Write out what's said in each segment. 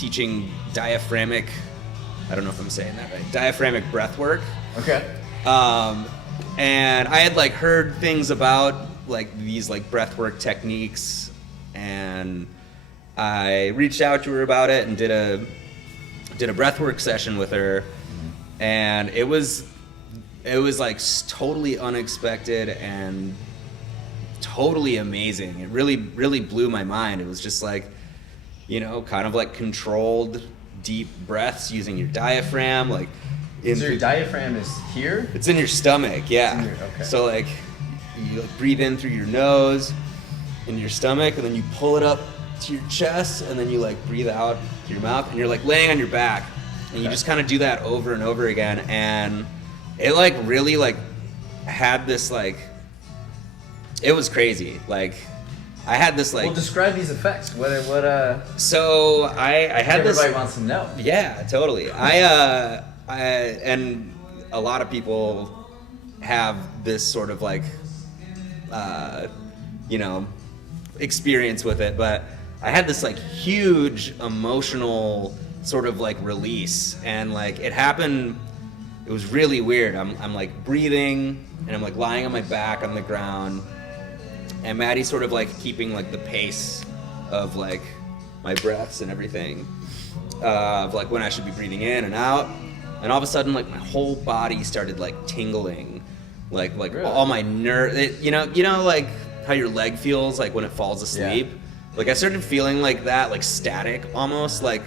teaching diaphragmic, I don't know if I'm saying that right, diaphragmic breath work. Okay. And I had like heard things about like these like breathwork techniques, and I reached out to her about it and did a breathwork session with her, and it was like totally unexpected and totally amazing. It really blew my mind. It was just like, kind of like controlled deep breaths using your diaphragm, like. So your diaphragm is here? It's in your stomach, yeah. Okay. So like you like breathe in through your nose into your stomach, and then you pull it up to your chest, and then you like breathe out through your mouth, and you're like laying on your back, and you just kind of do that over and over again, and it like really like had this like, it was crazy. Like I had this like. Well, describe these effects. What? So I had this. Everybody wants to know. Yeah, totally. And a lot of people have this sort of like, experience with it, but I had this like huge emotional sort of like release, and like it happened, it was really weird. I'm like breathing, and I'm like lying on my back on the ground, and Maddie's sort of like keeping like the pace of like my breaths and everything, of like when I should be breathing in and out. And all of a sudden, like my whole body started like tingling, like really? All my nerves. Like how your leg feels like when it falls asleep. Yeah. Like I started feeling like that, like static almost, like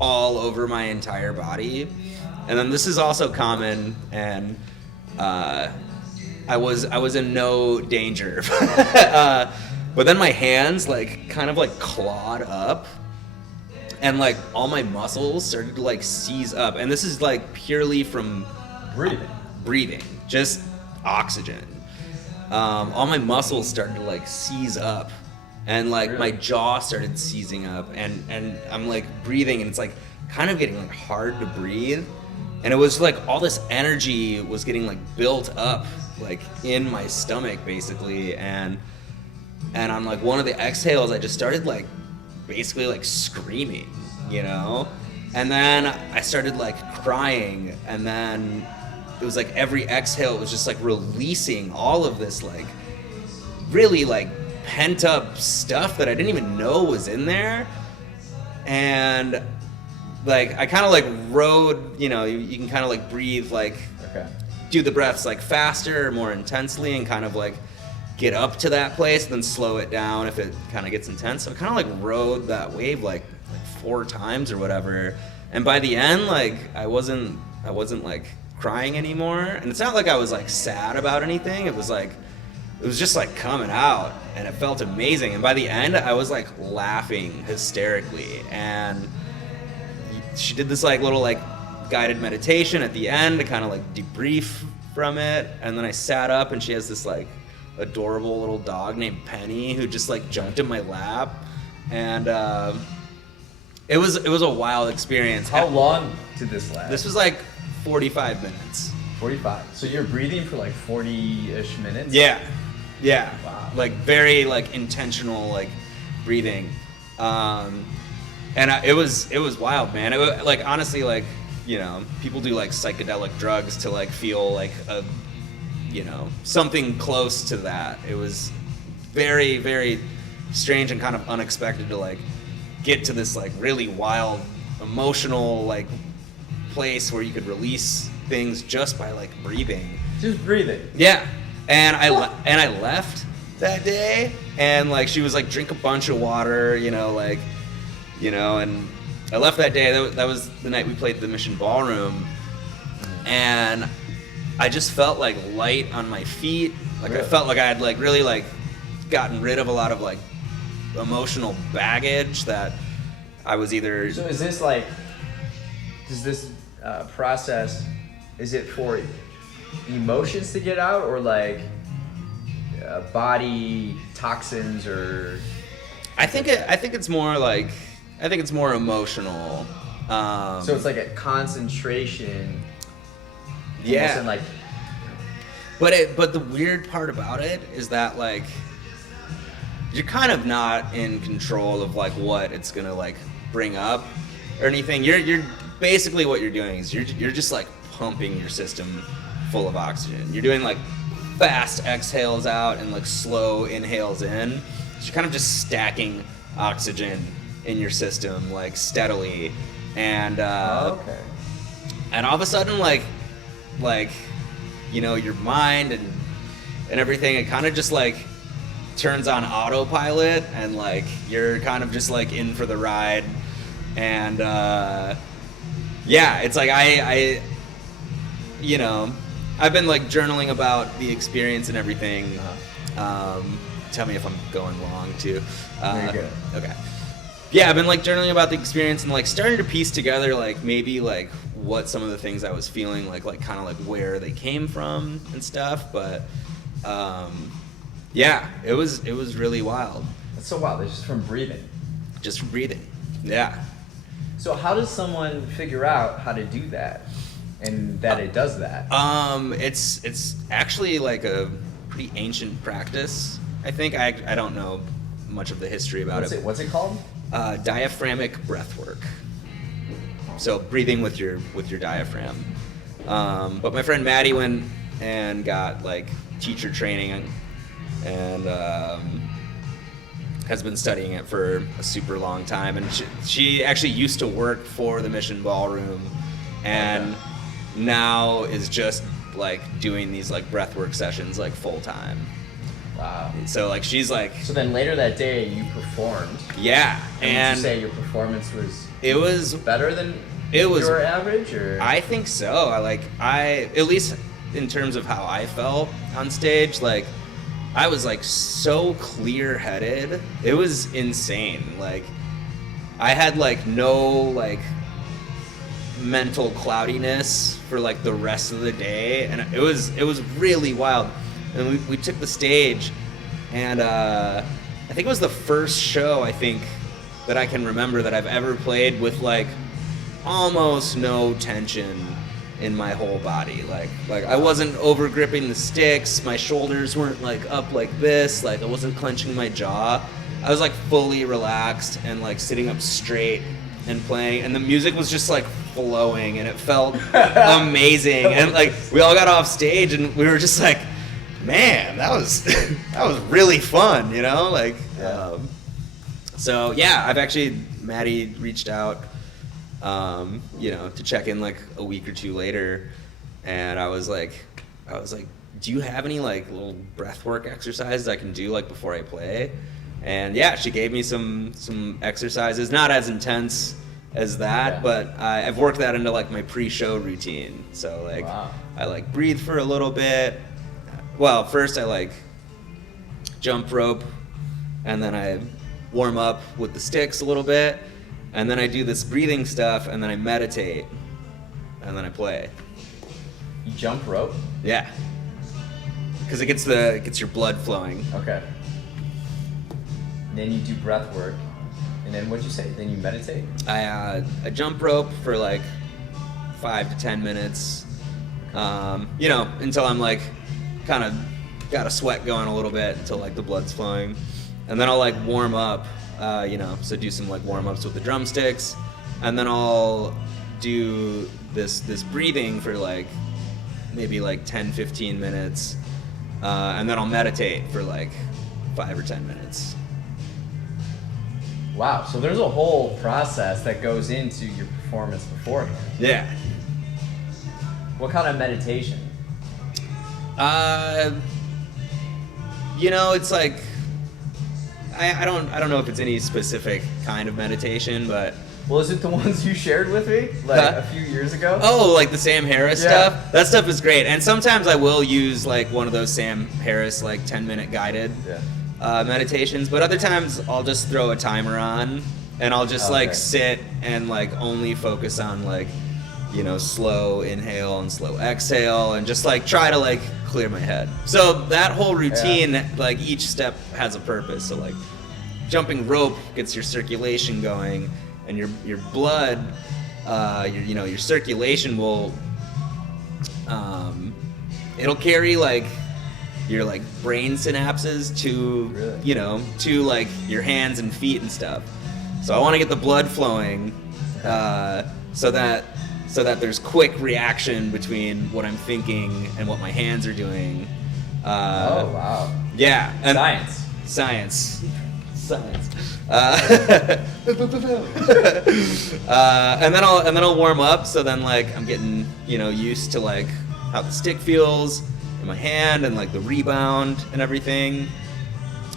all over my entire body. And then this is also common, and I was in no danger. But then my hands like kind of like clawed up. And like all my muscles started to like seize up, and this is like purely from breathing, just oxygen. All my muscles started to like seize up, and like my jaw started seizing up, and I'm like breathing, and it's like kind of getting like hard to breathe, and it was like all this energy was getting like built up like in my stomach basically, and on like one of the exhales I just started like basically like screaming, and then I started like crying, and then it was like every exhale was just like releasing all of this like really like pent up stuff that I didn't even know was in there. And like I kind of like rode, you can kind of like breathe, like do the breaths like faster, more intensely, and kind of like get up to that place, then slow it down if it kind of gets intense. So I kind of like rode that wave like 4 times or whatever. And by the end, like I wasn't like crying anymore. And it's not like I was like sad about anything. It was just like coming out, and it felt amazing. And by the end, I was like laughing hysterically. And she did this like little like guided meditation at the end to kind of like debrief from it. And then I sat up, and she has this like adorable little dog named Penny who just like jumped in my lap, and it was a wild experience. How long did this last? This was like 45 minutes. 45. So you're breathing for like 40-ish minutes? Yeah. Wow. Like very like intentional like breathing, and it was wild, man. It was like honestly like people do like psychedelic drugs to like feel like a something close to that. It was very, very strange and kind of unexpected to like get to this like really wild emotional like place where you could release things just by like breathing. Just breathing. Yeah. And I left that day, and like she was like drink a bunch of water, and I left that day. That was the night we played the Mission Ballroom, and I just felt like light on my feet. Like really? I felt like I had like really like gotten rid of a lot of like emotional baggage that I was either. So is this like, does this process, is it for emotions to get out, or like body toxins, or? I think it's more emotional. So it's like a concentration. Yeah. Like, but the weird part about it is that like you're kind of not in control of like what it's gonna like bring up. or anything. You're basically what you're doing is you're just like pumping your system full of oxygen. You're doing like fast exhales out and like slow inhales in. So you're kind of just stacking oxygen in your system like steadily, and and all of a sudden like you know, your mind and everything, it kind of just like turns on autopilot, and like you're kind of just like in for the ride. And yeah, it's like I you know, I've been like journaling about the experience and everything. Tell me if I'm going long too. Very good. Okay. Yeah, I've been like journaling about the experience and like starting to piece together like maybe like what some of the things I was feeling like kind of like where they came from and stuff. But yeah, it was really wild. That's so wild. It's just from breathing. Just from breathing. Yeah. So how does someone figure out how to do that, and that it does that? It's actually like a pretty ancient practice. I think I don't know much of the history about it. What's it called? Diaphragmic breath work. So breathing with your diaphragm. But my friend Maddie went and got like teacher training, and has been studying it for a super long time. And she actually used to work for the Mission Ballroom, and now is just like doing these like breathwork sessions like full time. Wow. So like she's like. So then later that day you performed. Yeah, and would you say your performance was? It was better than it was your average, or? I think so. I at least in terms of how I felt on stage, like I was like so clear-headed. It was insane. Like I had like no like mental cloudiness for like the rest of the day, and it was really wild. And we took the stage, and I think it was the first show I think that I can remember that I've ever played with like almost no tension in my whole body. Like I wasn't over gripping the sticks, my shoulders weren't like up like this, like I wasn't clenching my jaw. I was like fully relaxed and like sitting up straight and playing, and the music was just like flowing, and it felt amazing. And like we all got off stage and we were just like, man, that was that was really fun, you know? Like so yeah, I've actually, Maddie reached out you know, to check in like a week or two later, and I was like, do you have any like little breathwork exercises I can do like before I play? And yeah, she gave me some exercises, not as intense as that, but I've worked that into like my pre-show routine. So like I like breathe for a little bit. Well, first I like jump rope, and then I warm up with the sticks a little bit, and then I do this breathing stuff, and then I meditate, and then I play. You jump rope? Yeah, because it gets your blood flowing. Okay. And then you do breath work, and then what'd you say? Then you meditate? I jump rope for like 5 to 10 minutes, you know, until I'm like kind of got a sweat going a little bit, until like the blood's flowing, and then I'll like warm up, you know, so do some like warm-ups with the drumsticks, and then I'll do this breathing for like maybe like 10-15 minutes, and then I'll meditate for like 5 or 10 minutes. Wow, so there's a whole process that goes into your performance beforehand. Yeah. What kind of meditation? You know, it's like I don't know if it's any specific kind of meditation, but well, is it the ones you shared with me like a few years ago? Oh, like the Sam Harris stuff? That stuff is great. And sometimes I will use like one of those Sam Harris like 10-minute guided meditations, but other times I'll just throw a timer on, and I'll just like sit and like only focus on like, you know, slow inhale and slow exhale, and just like try to like clear my head. So that whole routine, like each step has a purpose. So like jumping rope gets your circulation going, and your blood, your circulation will, it'll carry like your like brain synapses to, you know, to like your hands and feet and stuff. So I want to get the blood flowing, so that there's quick reaction between what I'm thinking and what my hands are doing. Oh wow! Yeah, and Science. And then I'll warm up. So then like I'm getting used to like how the stick feels in my hand and like the rebound and everything.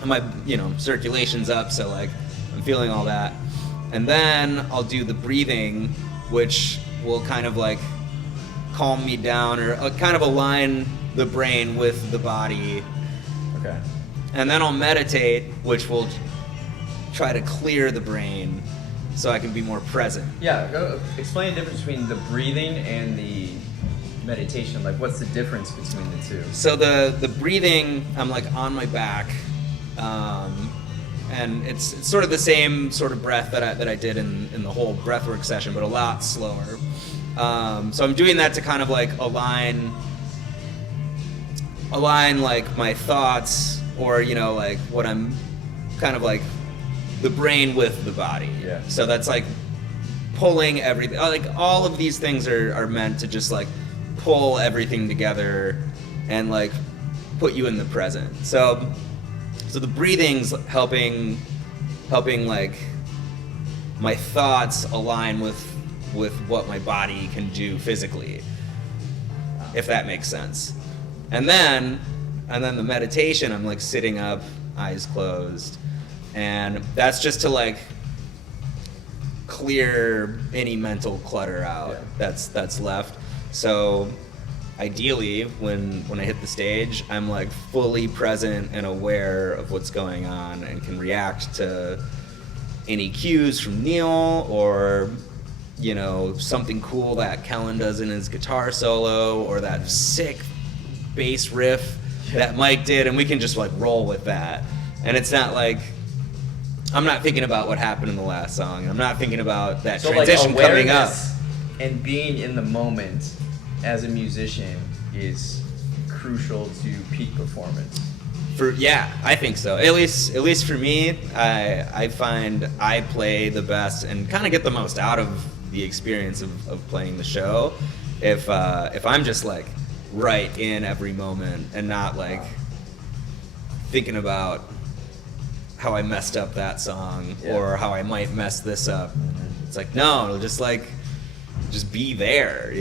And my circulation's up, so like I'm feeling all that. And then I'll do the breathing, which will kind of like calm me down or kind of align the brain with the body. Okay. And then I'll meditate, which will try to clear the brain so I can be more present. Yeah, explain the difference between the breathing and the meditation. Like, what's the difference between the two? So the breathing, I'm like on my back, and it's sort of the same sort of breath that I did in the whole breathwork session, but a lot slower. So I'm doing that to kind of like align like my thoughts or like what I'm kind of like the brain with the body. Yeah. So that's like pulling everything. Like all of these things are meant to just like pull everything together and like put you in the present. So the breathing's helping like my thoughts align with what my body can do physically, if that makes sense. And then the meditation, I'm like sitting up, eyes closed, and that's just to like clear any mental clutter out that's left. So ideally, when I hit the stage, I'm like fully present and aware of what's going on and can react to any cues from Neal or something cool that Collin does in his guitar solo or that sick bass riff that Mike did, and we can just like roll with that. And it's not like I'm not thinking about what happened in the last song. I'm not thinking about that transition like coming up. And being in the moment as a musician is crucial to peak performance. I think so. At least for me, I find I play the best and kind of get the most out of the experience of playing the show if I'm just like right in every moment and not like thinking about how I messed up that song or how I might mess this up. It's like, no, just be there,